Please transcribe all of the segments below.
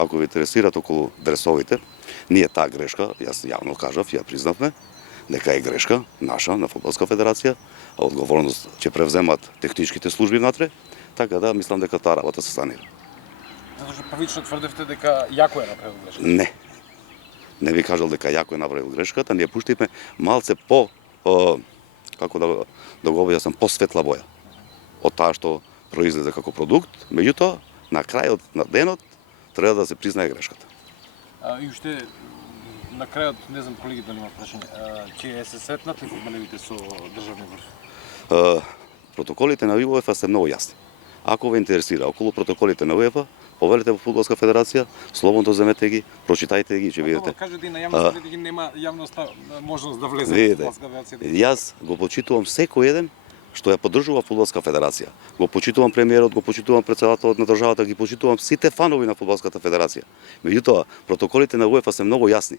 ако ви интересираат околу дресовите, ние таа грешка, јас јавно кажав, ја признавме, дека е грешка наша на Фудбалска федерација, а одговорност ќе превземат техничките служби внатре, така да мислам дека таа работа се санира. Затоа што првично тврдевте дека Јако е направил грешка. Не ви кажал дека Јако е направил грешката, ние пуштивме малце по како да го објаснам, посветла боја од таа што произлезе како продукт, меѓутоа на крајот на денот треба да се признае грешката. И уште на крајот, не знам колегите дали имаат прашање, ќе се сретнат ли фудбалерите со државни врв? Протоколите на УЕФА се многу јасни. Ако ве интересира околу протоколите на УЕФА, поверете во Фудбалска федерација, слободно земете ги, прочитајте ги, ќе видите. Кажете и на јавноста дека нема јавноста можност да влезе во Фудбалска федерација. Јас го почитувам секој еден што ја поддржува Фудбалска федерација. Го почитувам премиерот, го почитувам претседателот на државата, ги почитувам сите фанови на Фудбалската федерација. Меѓутоа, протоколите на УЕФА се многу јасни.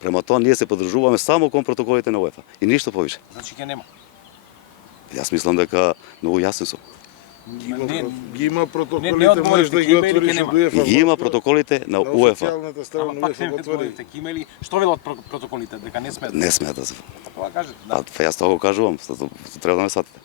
Према тоа ние се поддржуваме само кон протоколите на УЕФА и ништо повише. Значи ќе нема. Јас мислам дека многу јасни сум. Ги има протоколите, можеш да ги отвориш од УЕФА. Ги има протоколите на УЕФА. Ама пак не отворите, ќе има ли? Што велат протоколите, дека не смеат? Не смеат да се. Тоа кажете, да. Јас тоа го кажувам, треба да ме сатите.